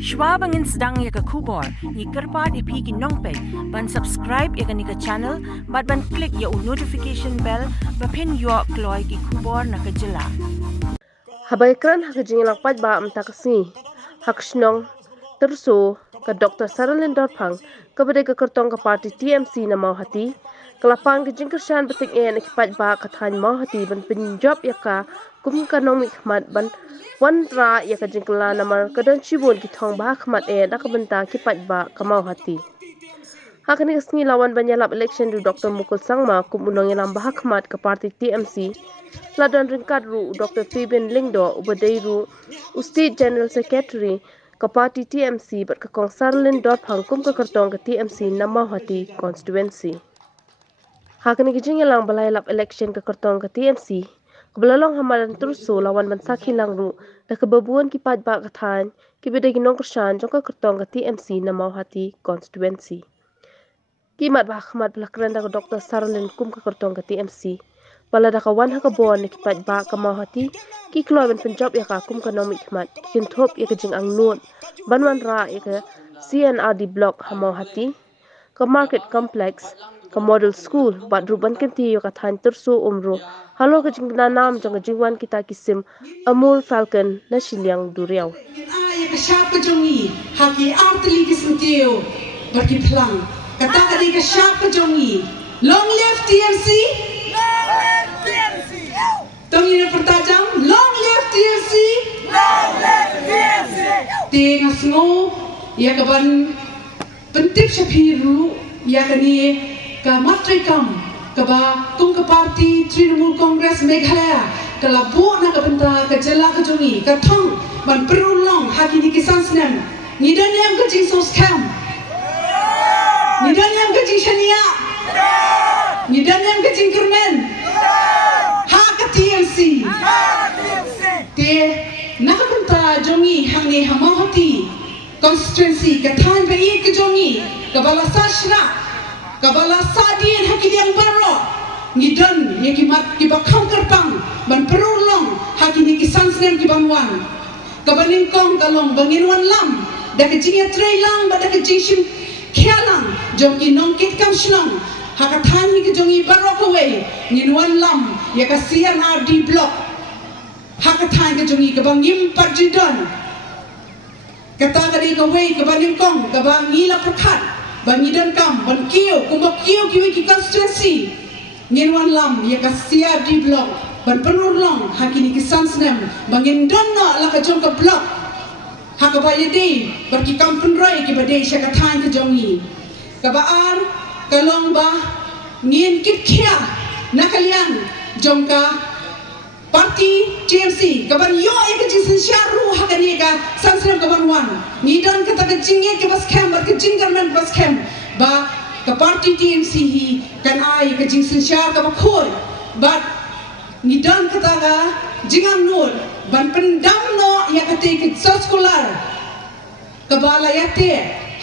Shwa bangin sedang ya ke kubor, ni kerpat ipi ki nongpek, ban subscribe ya ke ni ke channel, ban klik ya notification bell, pen yo kloy ki kubor na ke jela. Haba kren haka jingialang paidbah kasih, hak shnong Tyrso ke Dr Saralin Dorphang kepada ke kyrtong ke parti TMC na Mawhati, kelapang ke jingkyrshan tyngeh na paidbah ke thaiñ Mawhati ban pynjop iaka kum ka nongmihkhmat ban wantah ya ke jingkylla namar kedan cibun ki Thong Hakhmat dak benta ki paidbah ke Mawhati. Hak ni kesni lawan banyalap election du Dr Mukul Sangma kum unang yalang Hakhmat ke parti TMC. Ladan ringkat ru Dr Fabian Lyngdoh ubadai ru State General Secretary ke parti TMC bat ke Kong Saralin Dorphang kum ke kyrtong ke TMC na Mawhati Constituency. Hak ni jingialang balai lap election ke kyrtong ke TMC kebelalong Madan Tyrso lawan bansaki lang ru dah kebabuan ki paidbah ke thaiñ ki beda nongmihkhmat jong ke kyrtong ke TMC na Mawhati Constituency. Kimat Hakhmat belah keren dah Dr Saralin kum ke kyrtong ke TMC. Bala dah kawan haka bon ni kipat ba ke Mawhati ki keluar ban pynjop ya kum ke nongmihkhmat kin thop ya ke jing ang nut banwan ra ya ke C&Rd block ha Mawhati ke market complex ke model school bat ruban kenti ya ke thaiñ Tyrso umro halo ke jing nam jong ke jingwan kita kisim amul falcon na silyang duriau ya ke siapa jongi haki artli kisentiu bagi pelang kata kali ke siapa jongi long live TMC. Tong ini pertajam, long live TMC. Long live TMC. Tengah semua, ya kaban pentip syapiru, ya kani kamatrikam, kaba kum ke parti Trinamool Congress Meghalaya, kalabu nak kabenta kejela kejongi, Thong ban perulong haki di kisan senem, nidan yang kejing sos kam, nidan yang kejing shania, nidan yang kejing kren. TMC. Te nakapenta jongi hangne Mawhati Constituency ke thaiñ bai ke jongi ke bala sashra ke bala sadien haki yang baro ngidan ye ki mat ki bakham kerpang ban perulong haki ni ki sansnem ki banwan ke baningkong kalong banginwan lam da ke jingia trailang ba da ke jingshin kyalang jongi nongkit kam shnong haka thaiñ ki jongi baro kawai nginwan lam ya ka C&Rd block haka thaiñ ke jongi ke bangim parjidon kata kali ke wei ke baningkong ke bangila perkat bangidan kam ban kiu kumba kiu kiwi ki constituency nginwan lam ya ka C&Rd block ban penurlong hakini ki sansnem bangin donna la ka jong ke block haka bayade barki kampun rai ki bade sya ka thaiñ ke jongi ka baar kalong ba ngin kit khia nakalian jongka parti TMC kaban yo ek jinsin syaru hakani ka sansram kaban wan nidan kata ke jinge ke bas kem ke jingarman bas kem ba ke parti TMC hi kan ai ke jinsin syar ka bakhur but nidan kata ka jingang nur ban pendam no ya kate ke sekolah kabala yate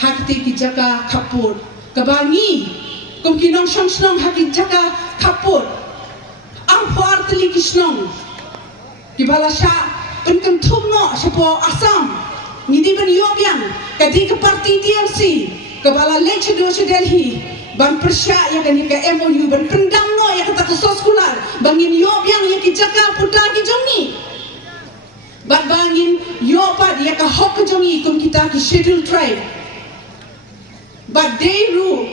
hakte ki Jaka kapur kabangi kum kinong shnong haki Jaka kapur ang parti ki shnong ki balasha pen thumno sapo asam ngidi ban yobyang kadi ke parti TMC ke bala leche do Delhi ban persya ya kan ke MOU ban pendamno ya kata sekolah bangin yobyang ya ki Jaka puta ki jongi ban bangin yopad ya ka hok jongi kum kita ki schedule tribe but they ru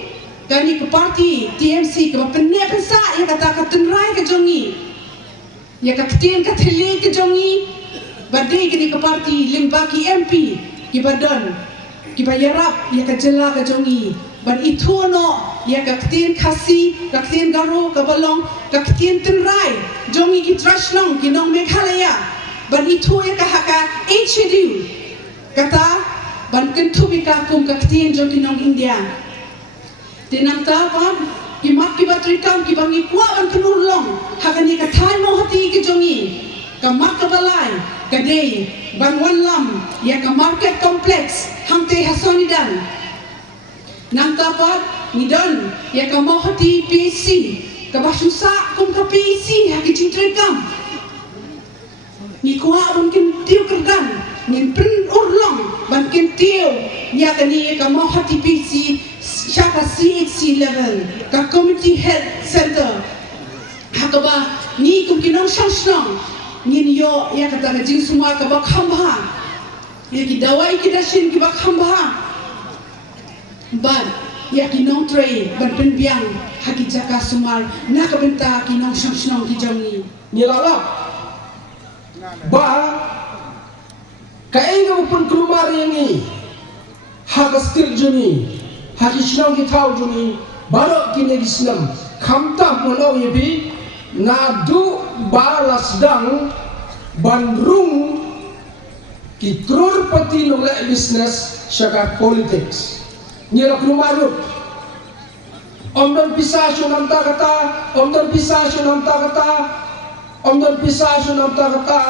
kani ke parti TMC ke penne pensa ya kata tenrai ke jongi ya ka ketien ka theli ke jongi badai kini ke parti limbaki MP ki badan ki bayarap ya ka jela ke jongi ban itu no ya ka ketien khasi ka ketien garo ka balong ka ketien tenrai jongi ki trashnong ki nongmihkhmat ban itu ya ka haka HDU kata ban kentu bika kum ka ketien jongi nong India tinang tapan ki mat ki batrikam ki bangi kwa ban penurlong hakani ka thaiñ Mawhati ki jongi ka mat ka balai ka dei ban wan lam ya ka market complex hamte hasonidan nang tapat nidan ya ka Mawhati PC ka basusa kum ka PC haki cintrikam ni kwa ban kin tiu kerdan nin pen urlong ban kin Tio yakani ka Mawhati PC Jaka CHC level ka community health center hakaba ni kum kinong shnong ni yo yakata ka jing Sumar ka ba khamba yaki dawai kidashin ki ba khamba ban yaki nong tray ban penbiang haki Jaka Sumar nakabenta kinong shnong ki jamni nilala ba kainga pun keluar yang ni haka stil juni haki shnong ki thau juni barok kini Islam kamta mono yebi nadu balas dang bandrung ki crorepati nole business syaka politics nila keluar omdan pisasyo namta kata omdan pisasyo namta kata omdan pisasyo namta kata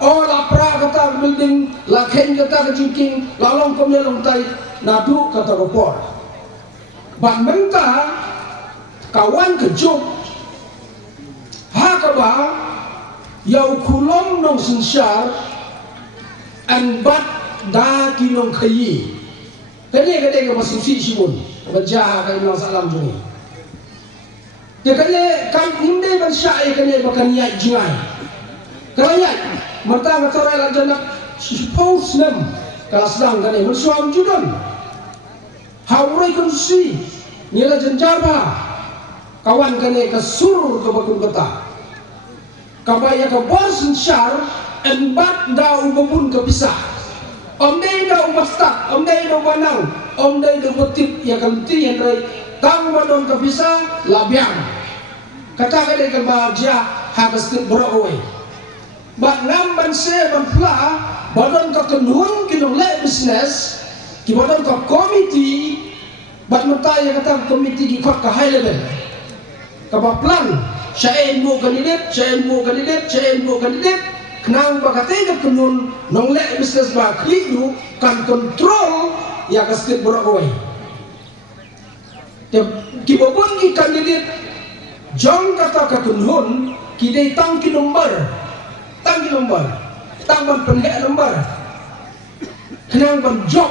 ola pra kata building la khen kata jingking lalong komyalong tai nadu kata report ban menta kawan kejuk hakaba yau kulom nong sinsyar an bat da kinong khayi kene kene ka masusi simun baca ka inang salam juni ya kene kan hinde ban syai kene bakan yai jingai kerajaan merta kata la janak suppose nam kala sedang kene mensuam judon haurai konsi nila jenjaba kawan kene ka sur ka bakun kata kabaya ka borsin syar en bat da ubun ka pisah omdai da ubastak omdai da banang omdai da botip ya kanti yang rai tang badon ka pisah labiang kata kene ka baja hagastit boroi bat ngam ban se ban pla badon ka kenun kinong le business ki badon ka committee bat mentaya kata committee ki ka high level ka ba plan syain mo kandidat syain mo kandidat syain mo kandidat kenang bakate ka kenun nong le business ba klidu kan control ya kastit boroi ki bobon ki kandidat jong kata ka kenun ki dei tang ki nomor tang ban penhek nomor kenang ban job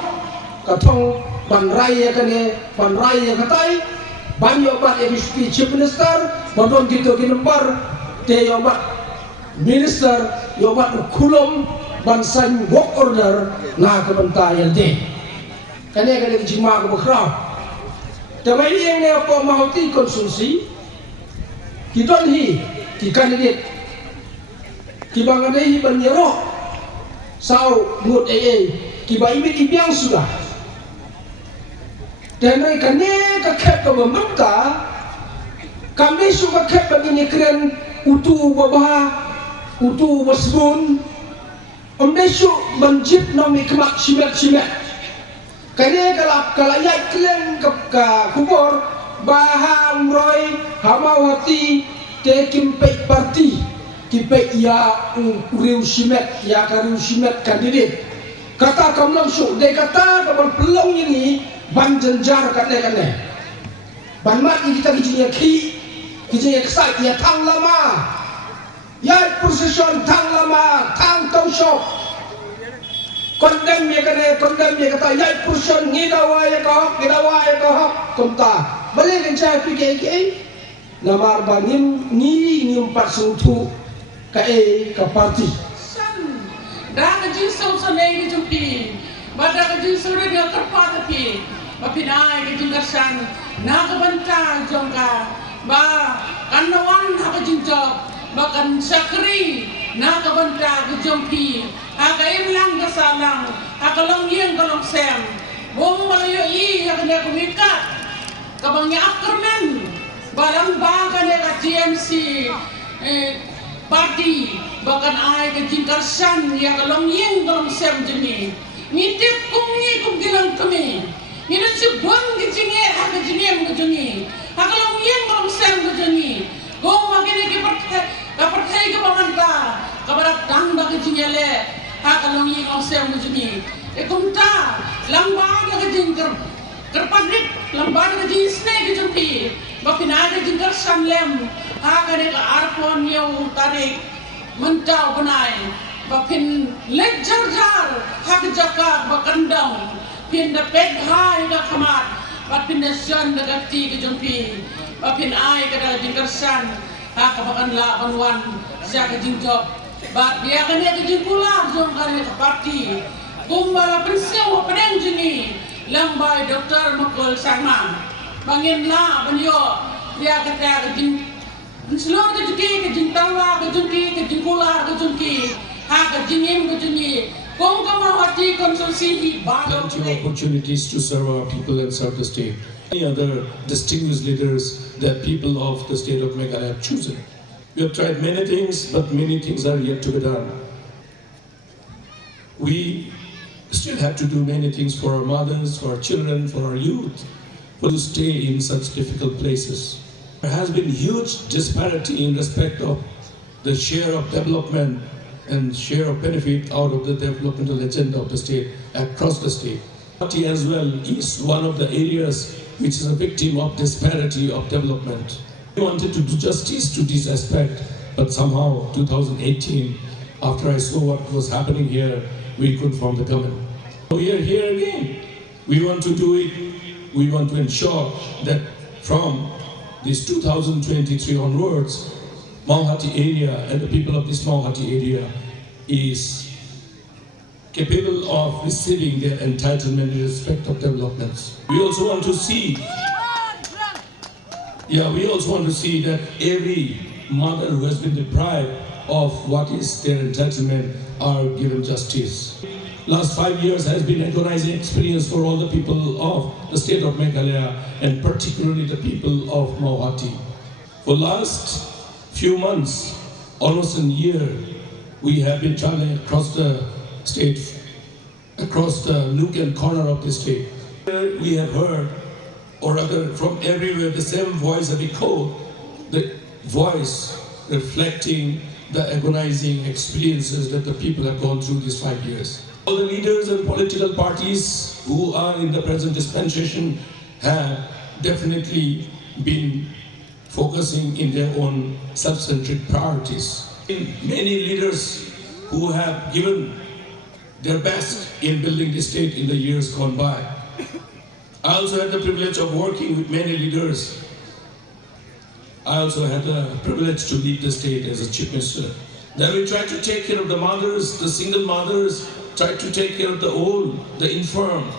katong ban raya kane ban raya katai ban yobat FSP chief minister badon gitu ki nomor te yobat minister yobat kulom ban sign work order na ka banta yelde kane jima ka bakraw tamai yang ne ko Mawhati Constituency ki don hi ki candidate ki bangadai ban yero sau mut ki ba imit ibiang sudah dan mereka kane ka kep ka mementa kami suka kep begini kren utu babah utu wasbun omdai su banjit nongmihkhmat shimet kane kala yat klen ka kubor baham roy hamawati te kimpek parti kimpek ya uriu shimet ya kariu shimet kandidat kata kamlang su de kata kabar pelong ini ban jenjar kane ban mat kita kijinya kijinya kesat ya tang lama ya position tang lama tang tongshop kondem ya kata ya position ngidawa ya kau konta balik kencah fikir namar banim ni 4 ka parti dah kejin sosone di jumpi pada kejin sore dia terpat tapi bapinai di jingkyrshan na kabanta jongka ba kanawan haka jingjop bakan sakri na kabanta kejumpi haka imlang kasalang haka longyeng kalong sem bom malayo yang kena kumikat kabangnya akarmen barang bagan ya TMC parti bahkan ai ke jingkyrshan ya kalong yeng kalong sem jeni nitip kum gilang kami ni si bang ke jingialang ha ke jingialang ke jeni ha kalong yeng kalong sem ke jeni gong magini ke perthai ke pamanta kabarat dang ba ke jingialang ha kalong yeng kalong sem ke jeni kumta lamba ke jingkyr kerpadrik lamba ke jingisne ke jumpi bapinada jingkyrshan lem ha kane ka arpon yau tarik mentau benai Bapin lek jar hak Jaka bakandang pin the paidbah ga Hakhmat bapin the shan the gati ke jumpi bapin ai ke da jingkyrshan hak bakan la banwan siaga pynjop bat dia kan ke jingkylla jong kan ke parti kumbala pensewa pedang jini lambai Dr Mukul Sangma bangin la banyo dia kata ke jing Selor ke jungki, ke jingtawa, ke jungki, ke jingkylla, ke jungki, haka jingim ke jungi. Kong Mawhati Constituency, plenty of opportunities to serve our people and serve the state. Many other distinguished leaders that people of the state of Meghalaya have chosen. We have tried many things, but many things are yet to be done. We still have to do many things for our mothers, for our children, for our youth, to stay in such difficult places. There has been huge disparity in respect of the share of development and share of benefit out of the developmental agenda of the state across the state. Mawhati as well is one of the areas which is a victim of disparity of development. We wanted to do justice to this aspect, but somehow 2018, after I saw what was happening here, we couldn't form the government. So we are here again. We want to do it. We want to ensure that from this 2023 onwards, Mawhati area and the people of this Mawhati area is capable of receiving their entitlement in respect of developments. We also want to see, that every mother who has been deprived of what is their entitlement are given justice. Last 5 years has been an agonizing experience for all the people of the state of Meghalaya and particularly the people of Mawhati. For last few months, almost a year, we have been traveling across the state, across the nook and corner of the state. We have heard, or rather from everywhere, the same voice have echoed, the voice reflecting the agonizing experiences that the people have gone through these 5 years. All the leaders and political parties who are in the present dispensation have definitely been focusing in their own self-centric priorities. Many leaders who have given their best in building the state in the years gone by. I also had the privilege of working with many leaders. I also had the privilege to lead the state as a chief minister. Then we tried to take care of the mothers, the single mothers, tried to take care of the old, the infirm,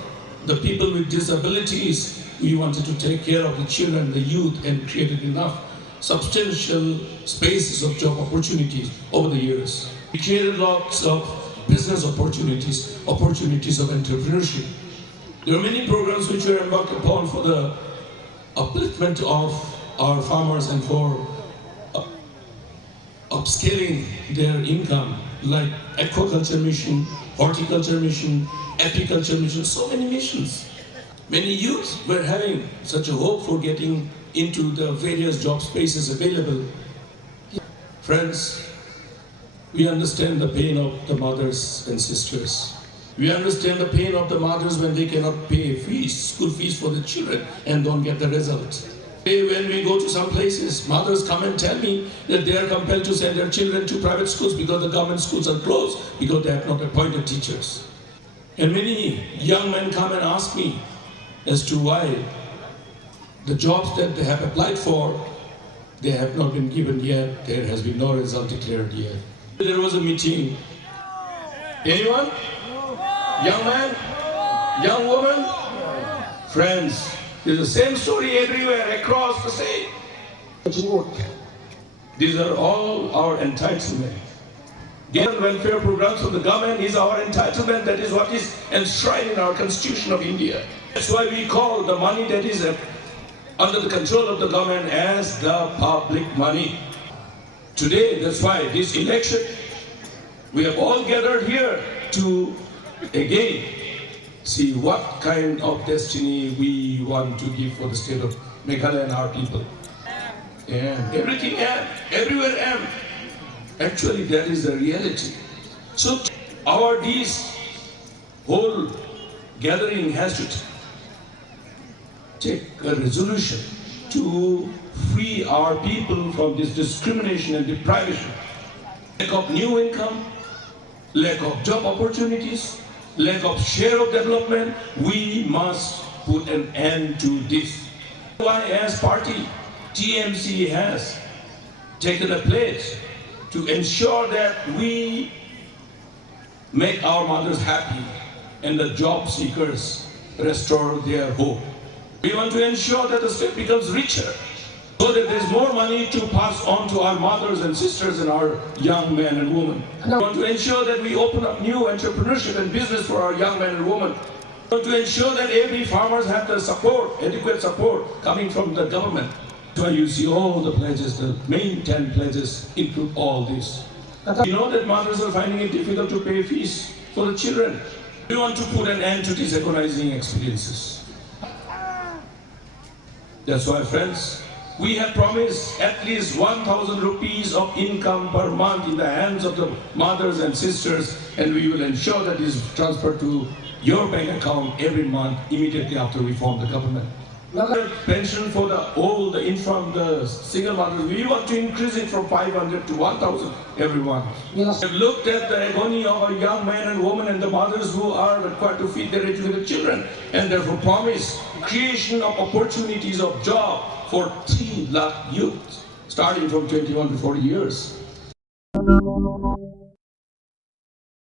the people with disabilities. We wanted to take care of the children, the youth, and created enough substantial spaces of job opportunities over the years. We created lots of business opportunities, opportunities of entrepreneurship. There are many programs which were embarked upon for the upliftment of our farmers and for upscaling their income, like aquaculture mission, horticulture mission, apiculture mission, so many missions. Many youth were having such a hope for getting into the various job spaces available. Friends, we understand the pain of the mothers and sisters. We understand the pain of the mothers when they cannot pay fees, school fees for the children and don't get the result. When we go to some places, mothers come and tell me that they are compelled to send their children to private schools because the government schools are closed because they have not appointed teachers. And many young men come and ask me as to why the jobs that they have applied for, they have not been given yet. There has been no result declared yet. There was a meeting. Anyone? Young man? Young woman? Friends, there's the same story everywhere across the state. These are all our entitlement. Getting welfare programs from the government is our entitlement. That is what is enshrined in our Constitution of India. That's why we call the money that is under the control of the government as the public money. Today, that's why this election, we have all gathered here to again see what kind of destiny we want to give for the state of Meghalaya and our people. And everything am, everywhere am. Actually, that is the reality. So this whole gathering has to take a resolution to free our people from this discrimination and deprivation. Take up new income, lack of job opportunities, lack of share of development. We must put an end to this. Why, as party, TMC has taken a pledge to ensure that we make our mothers happy and the job seekers restore their hope. We want to ensure that the state becomes richer, so that there's more money to pass on to our mothers and sisters and our young men and women. We want to ensure that we open up new entrepreneurship and business for our young men and women. We want to ensure that every farmers have the support, adequate support coming from the government. So you see all the pledges, the main 10 pledges include all this. You know that mothers are finding it difficult to pay fees for the children. We want to put an end to these agonizing experiences. That's why, friends, we have promised at least 1,000 rupees of income per month in the hands of the mothers and sisters, and we will ensure that is transferred to your bank account every month immediately after we form the government. Another pension for the old, the infant, the single mothers, we want to increase it from 500 to 1,000 every month. We have looked at the agony of our young men and women and the mothers who are required to feed their educated children, and therefore promise creation of opportunities of job for 3 lakh youth, starting from 21 to 40 years.